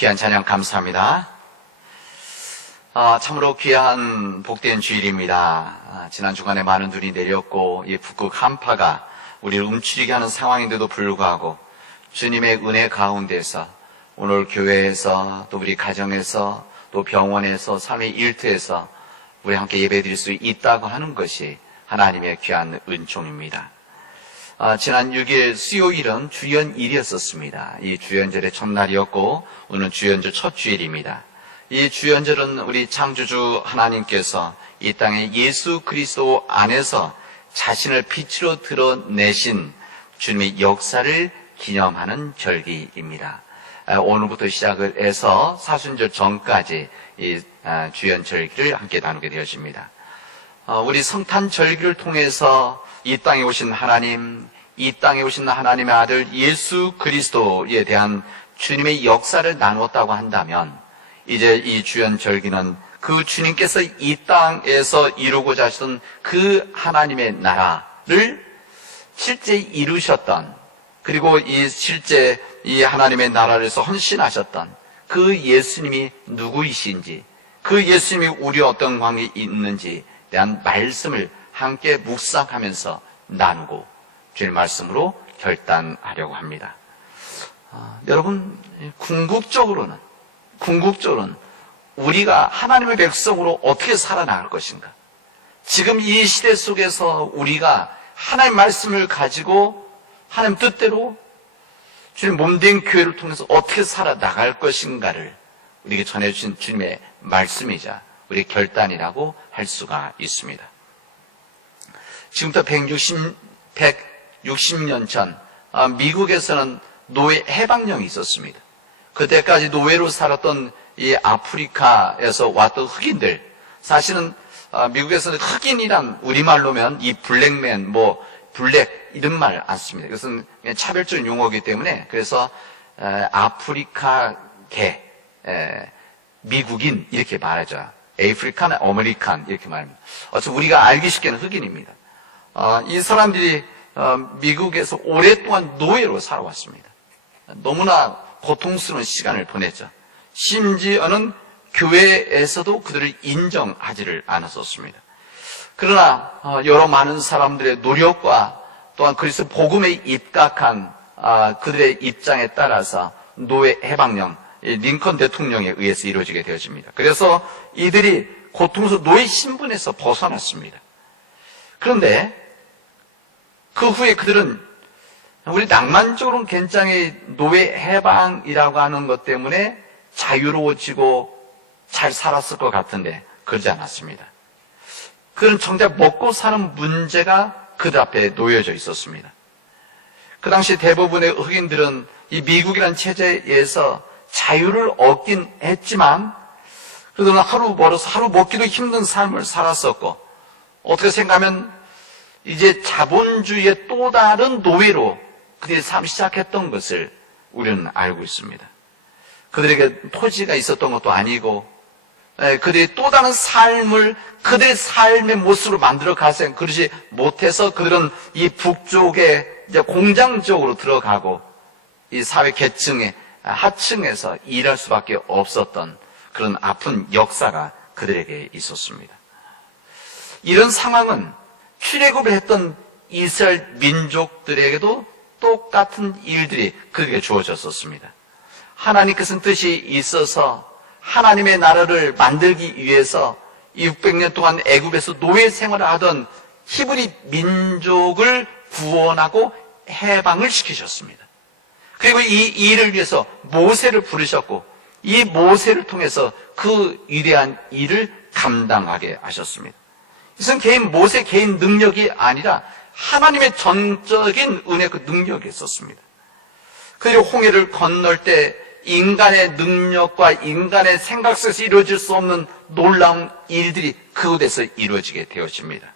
귀한 찬양 감사합니다. 참으로 귀한 복된 주일입니다. 지난 주간에 많은 눈이 내렸고 이 북극 한파가 우리를 움츠리게 하는 상황인데도 불구하고 주님의 은혜 가운데서 오늘 교회에서 또 우리 가정에서 또 병원에서 삶의 일터에서 우리 함께 예배드릴 수 있다고 하는 것이 하나님의 귀한 은총입니다. 지난 6일 수요일은 주연일이었었습니다. 이 주연절의 첫날이었고 오늘 주연절 첫 주일입니다. 이 주연절은 우리 창조주 하나님께서 이 땅에 예수 그리스도 안에서 자신을 빛으로 드러내신 주님의 역사를 기념하는 절기입니다. 오늘부터 시작을 해서 사순절 전까지 이 주연절기를 함께 나누게 되어집니다. 우리 성탄절기를 통해서 이 땅에 오신 하나님, 이 땅에 오신 하나님의 아들 예수 그리스도에 대한 주님의 역사를 나누었다고 한다면 이제 이 주연절기는 그 주님께서 이 땅에서 이루고자 하셨던 그 하나님의 나라를 실제 이루셨던, 그리고 실제 이 하나님의 나라에서 헌신하셨던 그 예수님이 누구이신지, 그 예수님이 우리와 어떤 관계에 있는지에 대한 말씀을 함께 묵상하면서 나누고 주님의 말씀으로 결단하려고 합니다. 여러분, 궁극적으로는 우리가 하나님의 백성으로 어떻게 살아나갈 것인가? 지금 이 시대 속에서 우리가 하나님의 말씀을 가지고 하나님 뜻대로 주님 몸된 교회를 통해서 어떻게 살아나갈 것인가를 우리에게 전해주신 주님의 말씀이자 우리의 결단이라고 할 수가 있습니다. 지금부터 160년 전 미국에서는 노예 해방령이 있었습니다. 그때까지 노예로 살았던 이 아프리카에서 왔던 흑인들, 사실은 미국에서는 흑인이란 우리말로면 이 블랙맨, 블랙 이런 말 안 씁니다. 이것은 그냥 차별적인 용어이기 때문에 그래서 아프리카계, 미국인 이렇게 말하죠. 아프리칸, 아메리칸 이렇게 말합니다. 어차피 우리가 알기 쉽게는 흑인입니다. 이 사람들이 미국에서 오랫동안 노예로 살아왔습니다. 너무나 고통스러운 시간을 보냈죠. 심지어는 교회에서도 그들을 인정하지를 않았었습니다. 그러나 여러 많은 사람들의 노력과 또한 그리스도 복음에 입각한 그들의 입장에 따라서 노예 해방령, 링컨 대통령에 의해서 이루어지게 되어집니다. 그래서 이들이 고통스러운 노예 신분에서 벗어났습니다. 그런데 그 후에 그들은 우리 낭만적으로는 굉장히 노예 해방이라고 하는 것 때문에 자유로워지고 잘 살았을 것 같은데 그러지 않았습니다. 그들은 정작 먹고 사는 문제가 그들 앞에 놓여져 있었습니다. 그 당시 대부분의 흑인들은 이 미국이라는 체제에서 자유를 얻긴 했지만 그들은 하루 벌어서 하루 먹기도 힘든 삶을 살았었고, 어떻게 생각하면 이제 자본주의의 또 다른 노예로 그들이 삶을 시작했던 것을 우리는 알고 있습니다. 그들에게 토지가 있었던 것도 아니고 그들이 또 다른 삶을 그들의 삶의 모습으로 만들어 가서 그러지 못해서 그들은 이 북쪽에 이제 공장 쪽으로 들어가고 이 사회 계층의 하층에서 일할 수밖에 없었던 그런 아픈 역사가 그들에게 있었습니다. 이런 상황은 출애굽을 했던 이스라엘 민족들에게도 똑같은 일들이 그들에게 주어졌었습니다. 하나님께서는 뜻이 있어서 하나님의 나라를 만들기 위해서 600년 동안 애굽에서 노예 생활을 하던 히브리 민족을 구원하고 해방을 시키셨습니다. 그리고 이 일을 위해서 모세를 부르셨고 이 모세를 통해서 그 위대한 일을 감당하게 하셨습니다. 이것은 모세 개인 능력이 아니라 하나님의 전적인 은혜 그 능력이 있었습니다. 그리고 홍해를 건널 때 인간의 능력과 인간의 생각 속에서 이루어질 수 없는 놀라운 일들이 그곳에서 이루어지게 되어집니다.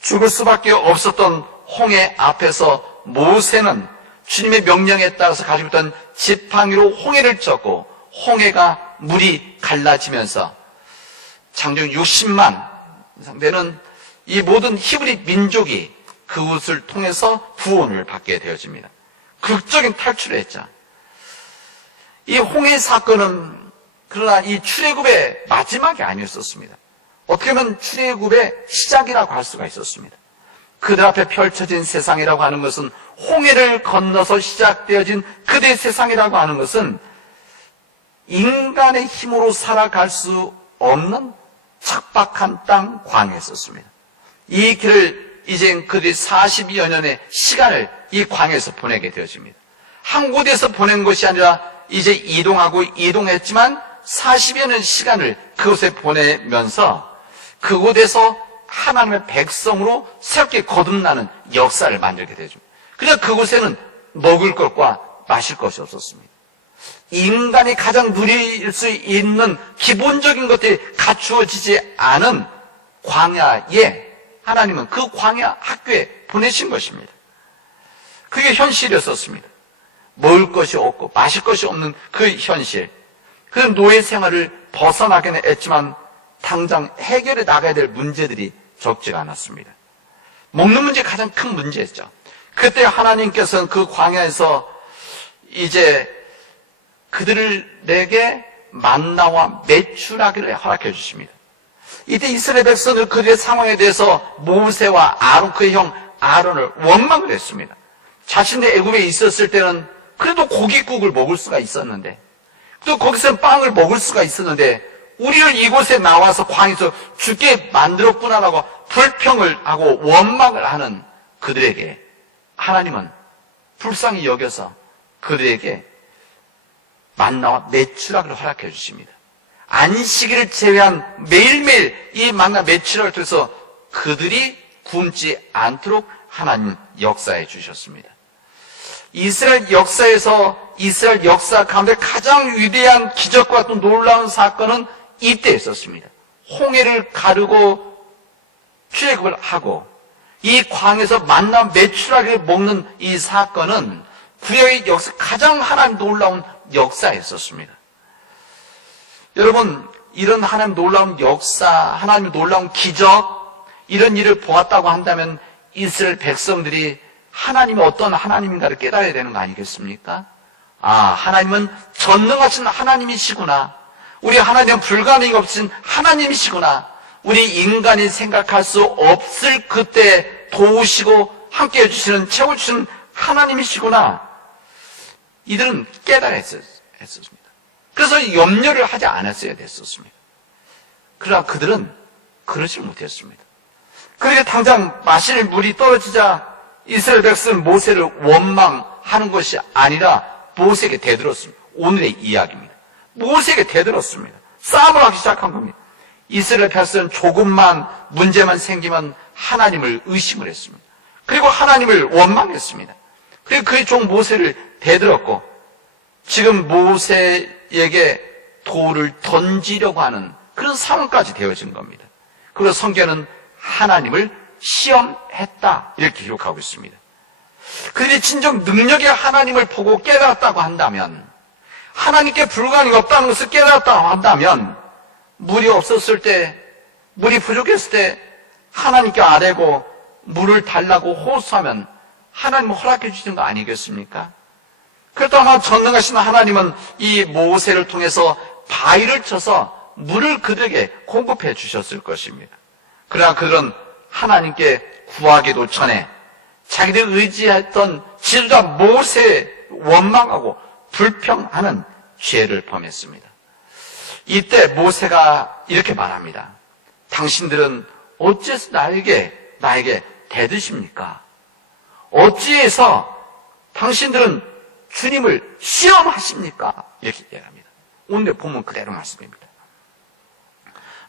죽을 수밖에 없었던 홍해 앞에서 모세는 주님의 명령에 따라서 가지고 있던 지팡이로 홍해를 쳤고 홍해가 물이 갈라지면서 장정 60만 되는 이 모든 히브리 민족이 그것을 통해서 구원을 받게 되어집니다. 극적인 탈출을 했죠. 이 홍해 사건은 그러나 이 출애굽의 마지막이 아니었었습니다. 어떻게 보면 출애굽의 시작이라고 할 수가 있었습니다. 그들 앞에 펼쳐진 세상이라고 하는 것은, 홍해를 건너서 시작되어진 그들의 세상이라고 하는 것은 인간의 힘으로 살아갈 수 없는 척박한 땅 광야였었습니다. 이 길을 이제 그들이 42여 년의 시간을 이 광야에서 보내게 되어집니다. 한 곳에서 보낸 것이 아니라 이제 이동했지만 40여 년 시간을 그곳에 보내면서 그곳에서 하나님의 백성으로 새롭게 거듭나는 역사를 만들게 되죠. 그냥 그곳에는 먹을 것과 마실 것이 없었습니다. 인간이 가장 누릴 수 있는 기본적인 것들이 갖추어지지 않은 광야에 하나님은 그 광야 학교에 보내신 것입니다. 그게 현실이었었습니다. 먹을 것이 없고 마실 것이 없는 그 현실. 그 노예 생활을 벗어나기는 했지만 당장 해결해 나가야 될 문제들이 적지가 않았습니다. 먹는 문제가 가장 큰 문제였죠. 그때 하나님께서는 그 광야에서 이제 그들에게 만나와 메추라기를 허락해 주십니다. 이때 이스라엘 백성들 그들의 상황에 대해서 모세와 아론, 그의 형 아론을 원망을 했습니다. 자신의 애굽에 있었을 때는 그래도 고깃국을 먹을 수가 있었는데, 또 거기서 빵을 먹을 수가 있었는데, 우리를 이곳에 나와서 광야에서 죽게 만들었구나라고 불평을 하고 원망을 하는 그들에게 하나님은 불쌍히 여겨서 그들에게 만나와 메추라기를 허락해 주십니다. 안식일을 제외한 매일매일 이 만나 메추라기를 통해서 그들이 굶지 않도록 하나님 역사해 주셨습니다. 이스라엘 역사에서, 이스라엘 역사 가운데 가장 위대한 기적과 또 놀라운 사건은 이때 있었습니다. 홍해를 가르고 출애굽을 하고 이 광에서 만나 메추라기를 먹는 이 사건은 구약의 역사 가장 하나님 놀라운 역사였었습니다. 여러분, 이런 하나님 놀라운 역사, 하나님 놀라운 기적, 이런 일을 보았다고 한다면 이스라엘 백성들이 하나님이 어떤 하나님인가를 깨달아야 되는 거 아니겠습니까? 아, 하나님은 전능하신 하나님이시구나. 우리 하나님은 불가능이 없으신 하나님이시구나. 우리 인간이 생각할 수 없을 그때 도우시고 함께 해주시는, 채워주시는 하나님이시구나. 이들은 깨달아야 했었습니다. 그래서 염려를 하지 않았어야 됐었습니다. 그러나 그들은 그러지 못했습니다. 그러게 당장 마실 물이 떨어지자 이스라엘 백성은 모세를 원망하는 것이 아니라 모세에게 대들었습니다. 오늘의 이야기입니다. 모세에게 대들었습니다. 싸움을 하기 시작한 겁니다. 이스라엘 백성은 조금만 문제만 생기면 하나님을 의심을 했습니다. 그리고 하나님을 원망했습니다. 그리고 그의 종 모세를 대들었고 지금 모세에게 돌을 던지려고 하는 그런 상황까지 되어진 겁니다. 그리고 성경은 하나님을 시험했다 이렇게 기록하고 있습니다. 그들이 진정 능력의 하나님을 보고 깨달았다고 한다면, 하나님께 불가능이 없다는 것을 깨달았다고 한다면, 물이 없었을 때, 물이 부족했을 때 하나님께 아뢰고 물을 달라고 호소하면 하나님은 허락해 주시는 거 아니겠습니까? 그렇다면 전능하신 하나님은 이 모세를 통해서 바위를 쳐서 물을 그들에게 공급해 주셨을 것입니다. 그러나 그들은 하나님께 구하기도 전에 자기들 의지했던 지도자 모세에 원망하고 불평하는 죄를 범했습니다. 이때 모세가 이렇게 말합니다. 당신들은 어째서 나에게 대드십니까? 어찌해서 당신들은 주님을 시험하십니까? 이렇게 얘기합니다. 오늘 본문 그대로 말씀입니다.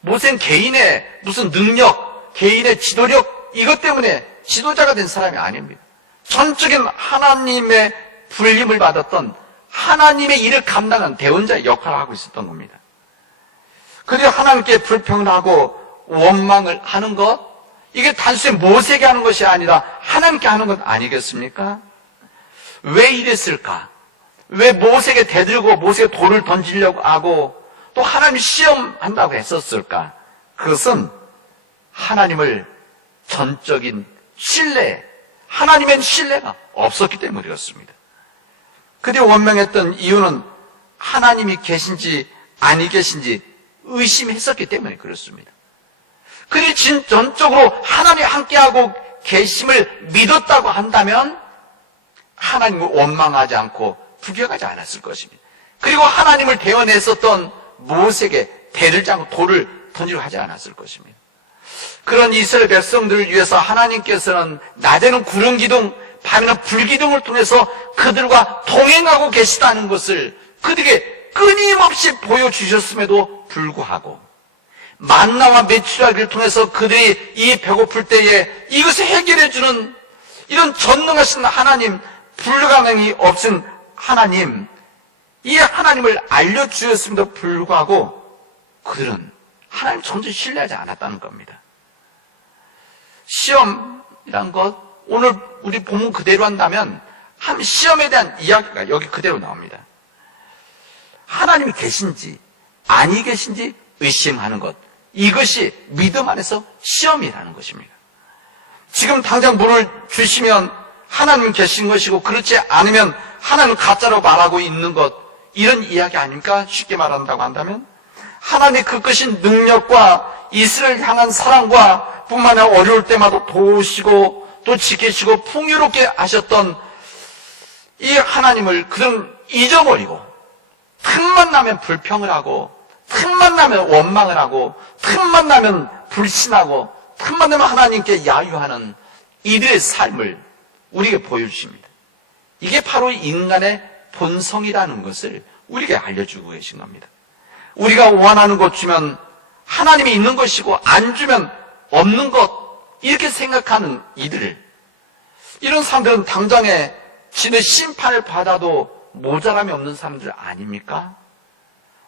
모세는 개인의 무슨 능력, 개인의 지도력, 이것 때문에 지도자가 된 사람이 아닙니다. 전적인 하나님의 불림을 받았던 하나님의 일을 감당한 대언자의 역할을 하고 있었던 겁니다. 그들이 하나님께 불평을 하고 원망을 하는 것, 이게 단순히 모세에게 하는 것이 아니라 하나님께 하는 것 아니겠습니까? 왜 이랬을까? 왜 모세에게 대들고 모세가 돌을 던지려고 하고 또 하나님이 시험한다고 했었을까? 그것은 하나님을 전적인 신뢰, 하나님의 신뢰가 없었기 때문이었습니다. 그들이 원망했던 이유는 하나님이 계신지 아니 계신지 의심했었기 때문에 그렇습니다. 그들이 전적으로 하나님이 함께하고 계심을 믿었다고 한다면 하나님을 원망하지 않고 부격하지 않았을 것입니다. 그리고 하나님을 대언했었던 모세에게 대를 잡고 돌을 던지려 하지 않았을 것입니다. 그런 이스라엘 백성들을 위해서 하나님께서는 낮에는 구름 기둥, 밤에는 불 기둥을 통해서 그들과 동행하고 계시다는 것을 그들에게 끊임없이 보여주셨음에도 불구하고 만나와 메추라기를 통해서 그들이 이 배고플 때에 이것을 해결해주는 이런 전능하신 하나님, 불가능이 없은 하나님, 이 하나님을 알려주셨음에도 불구하고 그들은 하나님 전혀 신뢰하지 않았다는 겁니다. 시험이란 것, 오늘 우리 본문 그대로 한다면 한 시험에 대한 이야기가 여기 그대로 나옵니다. 하나님이 계신지 아니 계신지 의심하는 것, 이것이 믿음 안에서 시험이라는 것입니다. 지금 당장 물을 주시면 하나님 계신 것이고 그렇지 않으면 하나님 가짜로 말하고 있는 것, 이런 이야기 아닙니까? 쉽게 말한다고 한다면 하나님의 그 크신 능력과 이스라엘 향한 사랑과 뿐만 아니라 어려울 때마다 도우시고 또 지키시고 풍요롭게 하셨던 이 하나님을 그들은 잊어버리고 틈만 나면 불평을 하고 틈만 나면 원망을 하고 틈만 나면 불신하고 틈만 나면 하나님께 야유하는 이들의 삶을 우리에게 보여주십니다. 이게 바로 인간의 본성이라는 것을 우리에게 알려주고 계신 겁니다. 우리가 원하는 것 주면 하나님이 있는 것이고 안 주면 없는 것, 이렇게 생각하는 이들을, 이런 사람들은 당장에 진의 심판을 받아도 모자람이 없는 사람들 아닙니까?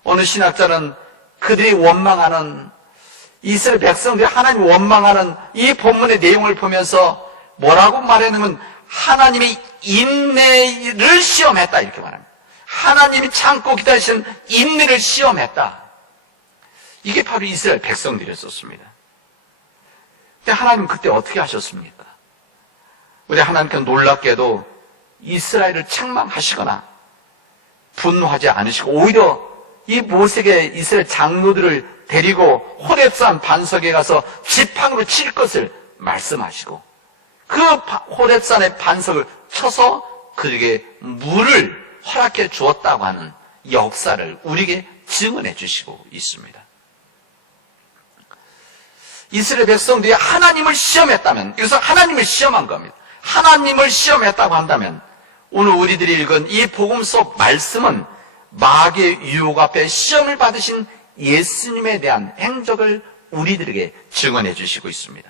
어느 신학자는 그들이 원망하는, 이스라엘 백성들이 하나님 원망하는 이 본문의 내용을 보면서 뭐라고 말했냐면 하나님이 인내를 시험했다, 이렇게 말합니다. 하나님이 참고 기다리시는 인내를 시험했다. 이게 바로 이스라엘 백성들이었습니다. 근데 하나님 그때 어떻게 하셨습니까? 우리 하나님께서 놀랍게도 이스라엘을 책망하시거나 분노하지 않으시고 오히려 이 모세에게 이스라엘 장로들을 데리고 호렙산 반석에 가서 지팡이로 칠 것을 말씀하시고 그 호렙산의 반석을 쳐서 그에게 물을 허락해 주었다고 하는 역사를 우리에게 증언해 주시고 있습니다. 이스라엘 백성들이 하나님을 시험했다면, 이것은 하나님을 시험한 겁니다. 하나님을 시험했다고 한다면 오늘 우리들이 읽은 이 복음 속 말씀은 마귀의 유혹 앞에 시험을 받으신 예수님에 대한 행적을 우리들에게 증언해 주시고 있습니다.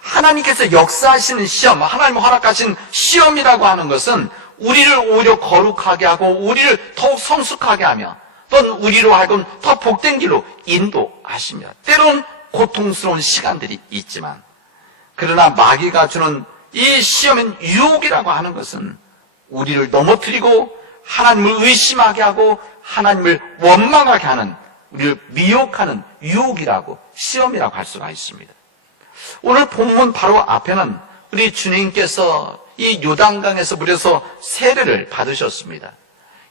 하나님께서 역사하시는 시험, 하나님 허락하신 시험이라고 하는 것은 우리를 오히려 거룩하게 하고 우리를 더욱 성숙하게 하며 또는 우리로 하여금 더 복된 길로 인도하시며 때로는 고통스러운 시간들이 있지만 그러나 마귀가 주는 이 시험인 유혹이라고 하는 것은 우리를 넘어뜨리고 하나님을 의심하게 하고 하나님을 원망하게 하는, 우리를 미혹하는 유혹이라고, 시험이라고 할 수가 있습니다. 오늘 본문 바로 앞에는 우리 주님께서 이 요단강에서 물에서 세례를 받으셨습니다.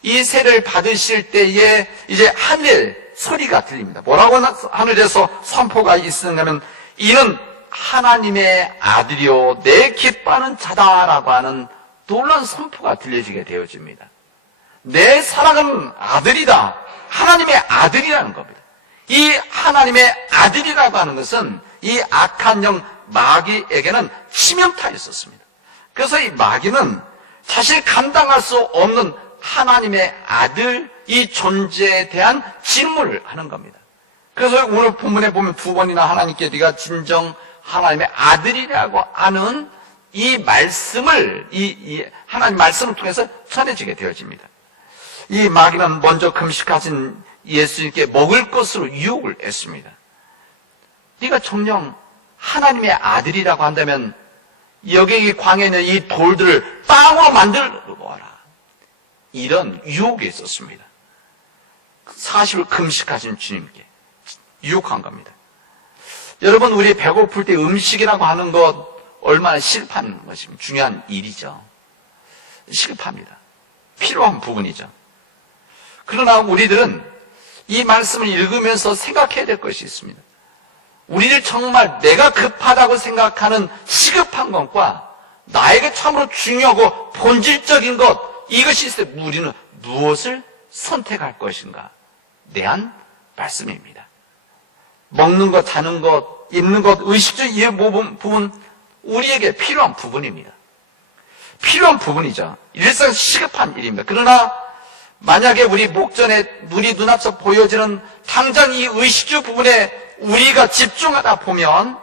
이 세례를 받으실 때에 이제 하늘 소리가 들립니다. 뭐라고 하늘에서 선포가 있었냐면 이는 하나님의 아들이요 내 기뻐하는 자다라고 하는 놀라운 선포가 들려지게 되어집니다. 내 사랑하는 아들이다. 하나님의 아들이라는 겁니다. 이 하나님의 아들이라고 하는 것은 이 악한 영 마귀에게는 치명타였었습니다. 그래서 이 마귀는 사실 감당할 수 없는 하나님의 아들 이 존재에 대한 질문을 하는 겁니다. 그래서 오늘 본문에 보면 두 번이나 하나님께 네가 진정 하나님의 아들이라고 하는 이 말씀을 이 하나님 말씀을 통해서 전해지게 되어집니다. 이 마귀는 먼저 금식하신 예수님께 먹을 것으로 유혹을 했습니다. 네가 정녕 하나님의 아들이라고 한다면 여기 광야에 있는 이 돌들을 빵으로 만들어라. 이런 유혹이 있었습니다. 40일 금식하신 주님께 유혹한 겁니다. 여러분, 우리 배고플 때 음식이라고 하는 것 얼마나 시급한 것입니다. 중요한 일이죠. 시급합니다. 필요한 부분이죠. 그러나 우리들은 이 말씀을 읽으면서 생각해야 될 것이 있습니다. 우리들 정말 내가 급하다고 생각하는 시급한 것과 나에게 참으로 중요하고 본질적인 것, 이것이 있을 때 우리는 무엇을 선택할 것인가? 대한 말씀입니다. 먹는 것, 자는 것, 입는 것, 의식적 이 부분, 우리에게 필요한 부분입니다. 필요한 부분이죠. 일상 시급한 일입니다. 그러나 만약에 우리 목전에 우리 눈앞서 보여지는 당장 이 의식주 부분에 우리가 집중하다 보면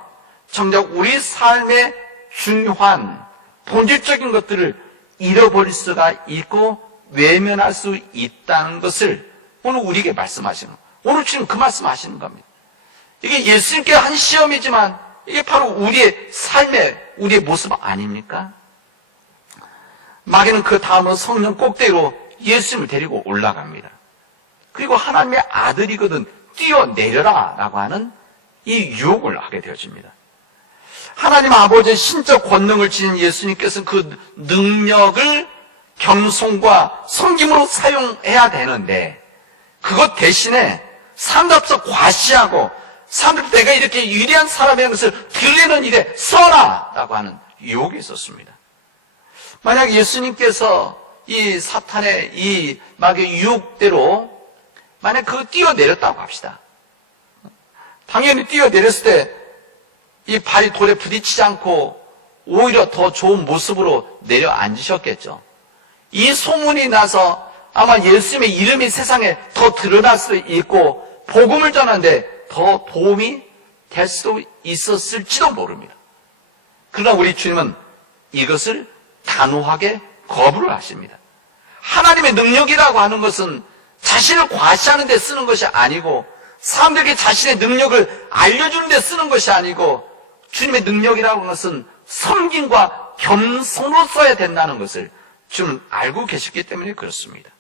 정작 우리 삶의 중요한 본질적인 것들을 잃어버릴 수가 있고 외면할 수 있다는 것을 오늘 우리에게 말씀하시는 거예요. 오늘 지금 그 말씀하시는 겁니다. 이게 예수님께 한 시험이지만 이게 바로 우리의 삶의 우리의 모습 아닙니까? 마귀는 그 다음으로 성령 꼭대기로 예수님을 데리고 올라갑니다. 그리고 하나님의 아들이거든 뛰어내려라 라고 하는 이 유혹을 하게 되어집니다. 하나님 아버지의 신적 권능을 지닌 예수님께서는 그 능력을 겸손과 섬김으로 사용해야 되는데 그것 대신에 사람들 앞서 과시하고 사람들 내가 이렇게 위대한 사람이라는 것을 들리는 일에 서라 라고 하는 유혹이 있었습니다. 만약 예수님께서 이 사탄의 이 마귀의 유혹대로 만약 그거 뛰어내렸다고 합시다. 당연히 뛰어내렸을 때 이 발이 돌에 부딪히지 않고 오히려 더 좋은 모습으로 내려앉으셨겠죠. 이 소문이 나서 아마 예수님의 이름이 세상에 더 드러날 수도 있고 복음을 전하는데 더 도움이 될 수도 있었을지도 모릅니다. 그러나 우리 주님은 이것을 단호하게 거부를 하십니다. 하나님의 능력이라고 하는 것은 자신을 과시하는 데 쓰는 것이 아니고 사람들에게 자신의 능력을 알려주는 데 쓰는 것이 아니고 주님의 능력이라고 하는 것은 섬김과 겸손으로 써야 된다는 것을 주님은 알고 계셨기 때문에 그렇습니다.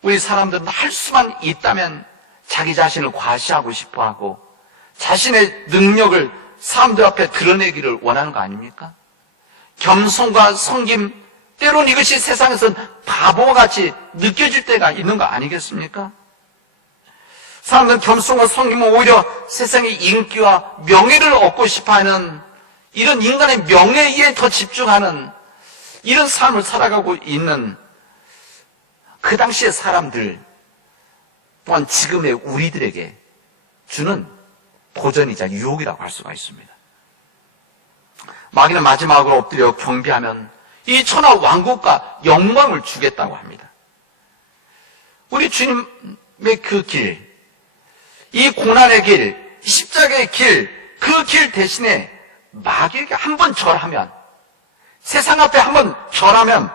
우리 사람들은 할 수만 있다면 자기 자신을 과시하고 싶어하고 자신의 능력을 사람들 앞에 드러내기를 원하는 거 아닙니까? 겸손과 섬김, 때론 이것이 세상에서는 바보와 같이 느껴질 때가 있는 거 아니겠습니까? 사람들은 겸손과 섬김은 오히려 세상의 인기와 명예를 얻고 싶어하는 이런 인간의 명예에 더 집중하는 이런 삶을 살아가고 있는 그 당시의 사람들 또한 지금의 우리들에게 주는 도전이자 유혹이라고 할 수가 있습니다. 마귀는 마지막으로 엎드려 경배하면 이 천하 왕국과 영광을 주겠다고 합니다. 우리 주님의 그 길, 이 고난의 길, 십자가의 길, 그 길 대신에 마귀에게 한번 절하면, 세상 앞에 한번 절하면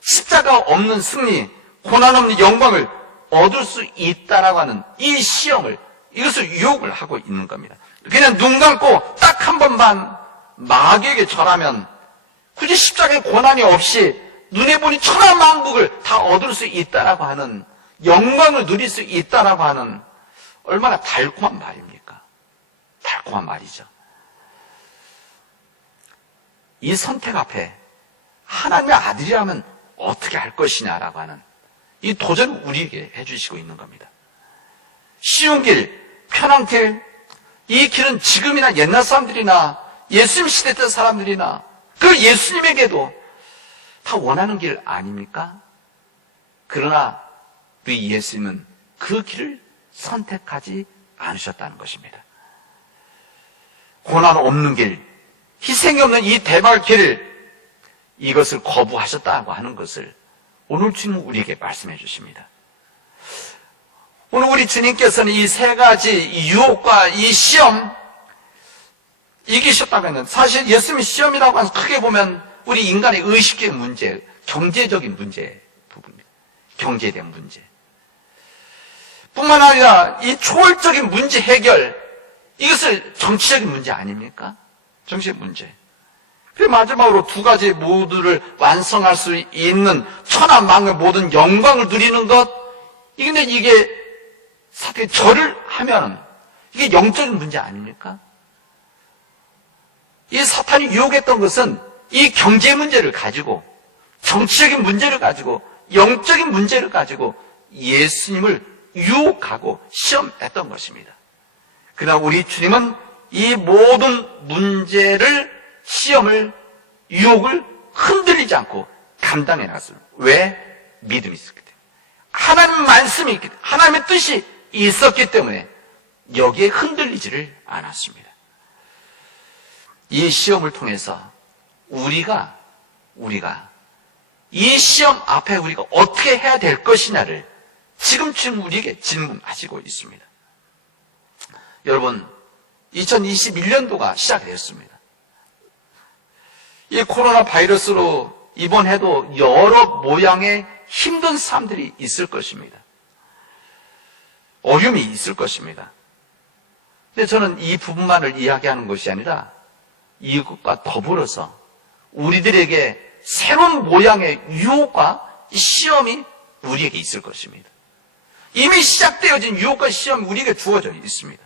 십자가 없는 승리, 고난 없는 영광을 얻을 수 있다라고 하는 이 시험을, 이것을 유혹을 하고 있는 겁니다. 그냥 눈 감고 딱 한 번만 마귀에게 절하면 굳이 십자가의 고난이 없이 눈에 보니 천하만국을 다 얻을 수 있다라고 하는 영광을 누릴 수 있다라고 하는 얼마나 달콤한 말입니까? 달콤한 말이죠. 이 선택 앞에 하나님의 아들이라면 어떻게 할 것이냐라고 하는 이 도전을 우리에게 해주시고 있는 겁니다. 쉬운 길, 편한 길, 이 길은 지금이나 옛날 사람들이나 예수님 시대 때 사람들이나 그 예수님에게도 다 원하는 길 아닙니까? 그러나 우리 예수님은 그 길을 선택하지 않으셨다는 것입니다. 고난 없는 길, 희생이 없는 이 대박 길을 이것을 거부하셨다고 하는 것을 오늘 주님은 우리에게 말씀해 주십니다. 오늘 우리 주님께서는 이 세 가지 유혹과 이 시험 이기셨다고 했는데 사실 예수님이 시험이라고 해서 크게 보면 우리 인간의 의식의 문제, 경제적인 문제 부분입니다. 경제에 대한 문제. 뿐만 아니라 이 초월적인 문제 해결, 이것을 정치적인 문제 아닙니까? 정치적 문제. 그 마지막으로 두 가지 모두를 완성할 수 있는 천하만국의 모든 영광을 누리는 것, 근데 이게 사실 절을 하면 이게 영적인 문제 아닙니까? 이 사탄이 유혹했던 것은 이 경제 문제를 가지고 정치적인 문제를 가지고 영적인 문제를 가지고 예수님을 유혹하고 시험했던 것입니다. 그러나 우리 주님은 이 모든 문제를, 시험을, 유혹을 흔들리지 않고 감당해 나갔습니다. 왜? 믿음이 있었기 때문에. 하나님 말씀이 있기 때문에, 하나님의 뜻이 있었기 때문에 여기에 흔들리지를 않았습니다. 이 시험을 통해서 우리가 이 시험 앞에 우리가 어떻게 해야 될 것이냐를 지금 우리에게 질문하시고 있습니다. 여러분, 2021년도가 시작됐습니다. 이 코로나 바이러스로 이번 해도 여러 모양의 힘든 사람들이 있을 것입니다. 어려움이 있을 것입니다. 근데 저는 이 부분만을 이야기하는 것이 아니라 이것과 더불어서 우리들에게 새로운 모양의 유혹과 시험이 우리에게 있을 것입니다. 이미 시작되어진 유혹과 시험이 우리에게 주어져 있습니다.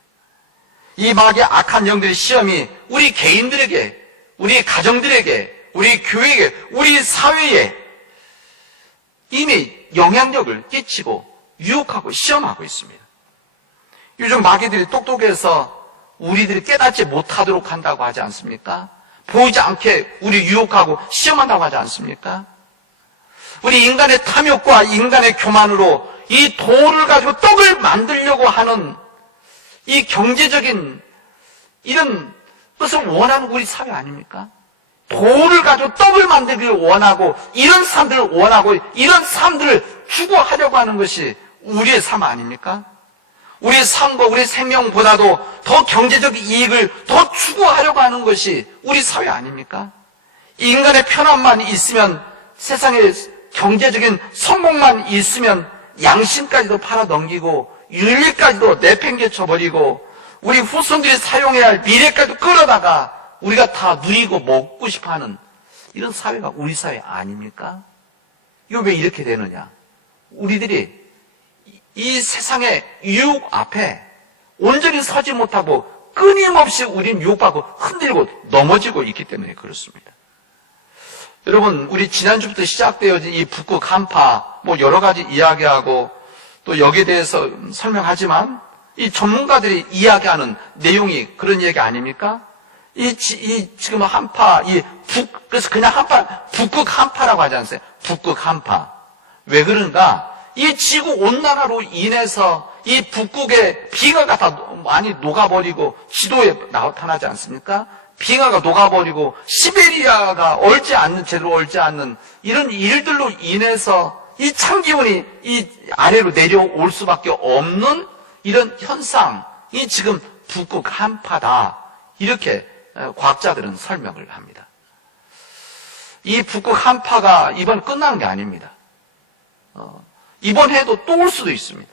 이 마귀의 악한 영들의 시험이 우리 개인들에게, 우리 가정들에게, 우리 교회에, 우리 사회에 이미 영향력을 끼치고 유혹하고 시험하고 있습니다. 요즘 마귀들이 똑똑해서 우리들이 깨닫지 못하도록 한다고 하지 않습니까? 보이지 않게 우리 유혹하고 시험한다고 하지 않습니까? 우리 인간의 탐욕과 인간의 교만으로 이 돌을 가지고 떡을 만들려고 하는 이 경제적인 이런 것을 원하는 우리 사회 아닙니까? 돌을 가지고 떡을 만들기를 원하고 이런 사람들을 원하고 이런 사람들을 추구하려고 하는 것이 우리의 삶 아닙니까? 우리의 삶과 우리의 생명보다도 더 경제적 이익을 더 추구하려고 하는 것이 우리 사회 아닙니까? 인간의 편안만 있으면, 세상에 경제적인 성공만 있으면 양심까지도 팔아넘기고 윤리까지도 내팽개쳐버리고 우리 후손들이 사용해야 할 미래까지도 끌어다가 우리가 다 누리고 먹고 싶어하는 이런 사회가 우리 사회 아닙니까? 이거 왜 이렇게 되느냐? 우리들이 이 세상의 유혹 앞에 온전히 서지 못하고 끊임없이 우리는 유혹받고 흔들고 넘어지고 있기 때문에 그렇습니다. 여러분, 우리 지난주부터 시작되어진 이 북극 한파, 여러 가지 이야기하고 또 여기에 대해서 설명하지만 이 전문가들이 이야기하는 내용이 그런 얘기 아닙니까? 지금 한파, 그래서 그냥 북극 한파라고 하지 않으세요? 북극 한파. 왜 그런가? 이 지구 온난화로 인해서 이 북극의 빙하가 다 많이 녹아버리고 지도에 나타나지 않습니까? 빙하가 녹아버리고 시베리아가 제대로 얼지 않는 이런 일들로 인해서 이 찬기온이 이 아래로 내려올 수밖에 없는 이런 현상이 지금 북극 한파다. 이렇게 과학자들은 설명을 합니다. 이 북극 한파가 이번 끝나는 게 아닙니다. 이번 해도 또 올 수도 있습니다.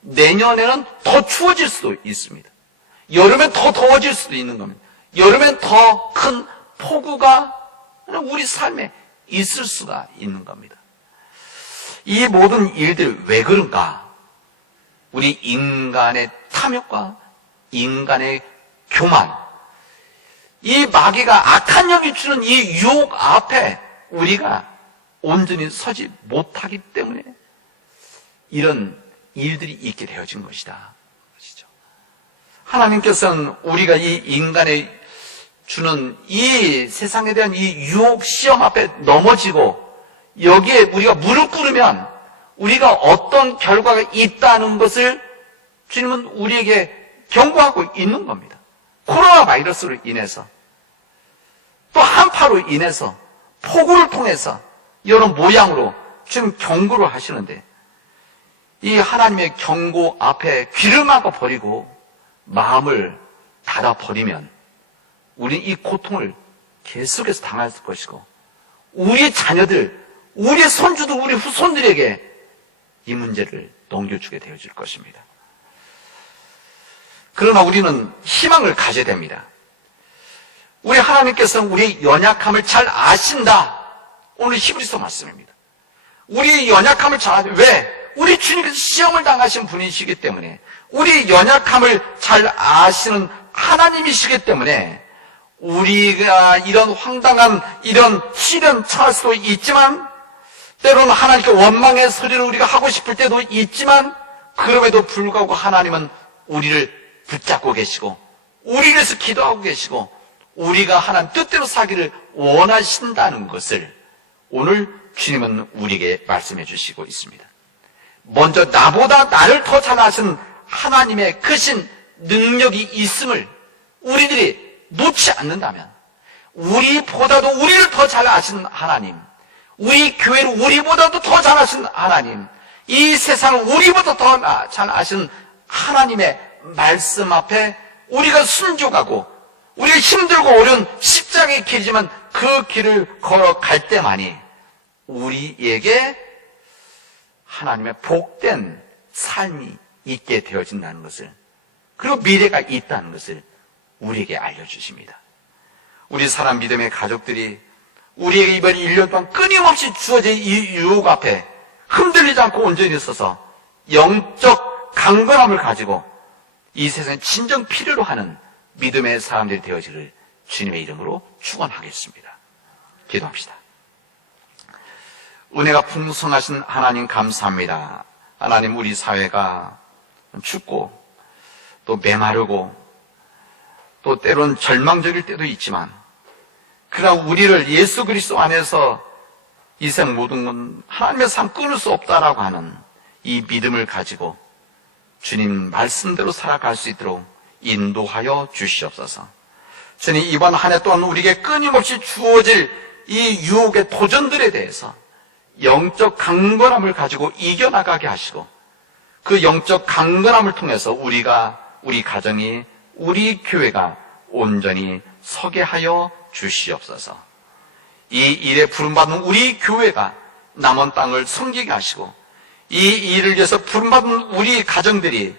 내년에는 더 추워질 수도 있습니다. 여름엔 더 더워질 수도 있는 겁니다. 여름엔 더 큰 폭우가 우리 삶에 있을 수가 있는 겁니다. 이 모든 일들이 왜 그런가? 우리 인간의 탐욕과 인간의 교만, 이 마귀가 악한 영이 주는 이 유혹 앞에 우리가 온전히 서지 못하기 때문에 이런 일들이 있게 되어진 것이다. 하나님께서는 우리가 이 인간에 주는 이 세상에 대한 이 유혹 시험 앞에 넘어지고 여기에 우리가 무릎 꿇으면 우리가 어떤 결과가 있다는 것을 주님은 우리에게 경고하고 있는 겁니다. 코로나 바이러스로 인해서 또 한파로 인해서 폭우를 통해서 여러 모양으로 지금 경고를 하시는데 이 하나님의 경고 앞에 귀를 막아버리고 마음을 닫아버리면 우리는 이 고통을 계속해서 당할 것이고 우리의 자녀들, 우리의 손주들, 우리 후손들에게 이 문제를 넘겨주게 되어질 것입니다. 그러나 우리는 희망을 가져야 됩니다. 우리 하나님께서는 우리의 연약함을 잘 아신다. 오늘 히브리서 말씀입니다. 우리의 연약함을 잘 아신다. 왜? 우리 주님께서 시험을 당하신 분이시기 때문에 우리 연약함을 잘 아시는 하나님이시기 때문에 우리가 이런 황당한 이런 시련 처할 수도 있지만 때로는 하나님께 원망의 소리를 우리가 하고 싶을 때도 있지만 그럼에도 불구하고 하나님은 우리를 붙잡고 계시고 우리를 위해서 기도하고 계시고 우리가 하나님 뜻대로 살기를 원하신다는 것을 오늘 주님은 우리에게 말씀해 주시고 있습니다. 먼저 나보다 나를 더 잘 아시는 하나님의 크신 능력이 있음을 우리들이 놓지 않는다면 우리보다도 우리를 더 잘 아시는 하나님, 우리 교회를 우리보다도 더 잘 아시는 하나님, 이 세상을 우리보다 더 잘 아시는 하나님의 말씀 앞에 우리가 순종하고 우리가 힘들고 어려운 십자가의 길이지만 그 길을 걸어갈 때만이 우리에게 하나님의 복된 삶이 있게 되어진다는 것을, 그리고 미래가 있다는 것을 우리에게 알려주십니다. 우리 사람 믿음의 가족들이 우리에게 이번 1년 동안 끊임없이 주어진 이 유혹 앞에 흔들리지 않고 온전히 서서 영적 강건함을 가지고 이 세상에 진정 필요로 하는 믿음의 사람들이 되어지를 주님의 이름으로 축원하겠습니다. 기도합시다. 은혜가 풍성하신 하나님 감사합니다. 하나님, 우리 사회가 춥고 또 메마르고 또 때론 절망적일 때도 있지만 그러나 우리를 예수 그리스도 안에서 이 세상 모든 건 하나님의 삶 끊을 수 없다라고 하는 이 믿음을 가지고 주님 말씀대로 살아갈 수 있도록 인도하여 주시옵소서. 주님, 이번 한 해 또한 우리에게 끊임없이 주어질 이 유혹의 도전들에 대해서 영적 강건함을 가지고 이겨나가게 하시고 그 영적 강건함을 통해서 우리가, 우리 가정이, 우리 교회가 온전히 서게 하여 주시옵소서. 이 일에 부름받은 우리 교회가 남은 땅을 섬기게 하시고 이 일을 위해서 부름받은 우리 가정들이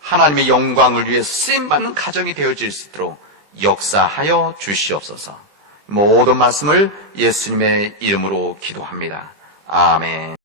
하나님의 영광을 위해 쓰임받는 가정이 되어질 수 있도록 역사하여 주시옵소서. 모든 말씀을 예수님의 이름으로 기도합니다. 아멘.